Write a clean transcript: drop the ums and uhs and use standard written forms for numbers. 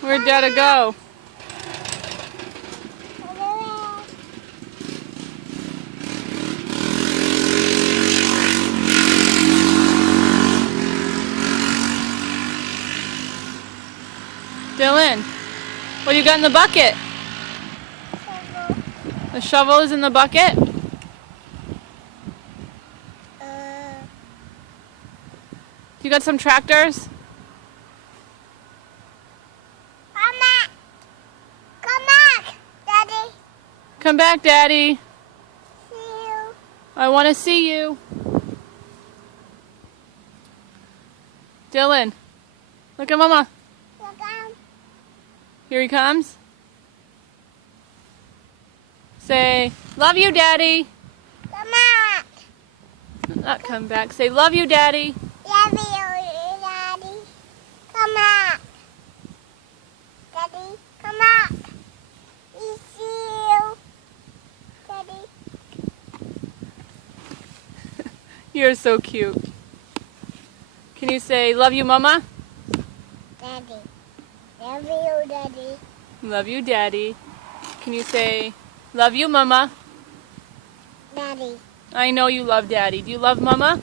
Where'd Dada go? Dylan, what do you got in the bucket? The shovel is in the bucket? You got some tractors? Come back! Come back, Daddy! Come back, Daddy. See you. I want to see you. Dylan, look at Mama. Look out. Here he comes. Say, love you, Daddy. Come back! Not come back. Say, love you, Daddy. Love you, Daddy. Come back! Daddy, come back! We see you. Daddy. You're so cute. Can you say, love you, Mama? Daddy. Love you, Daddy. Love you, Daddy. Can you say, love you, Mama? Daddy. I know you love Daddy. Do you love Mama?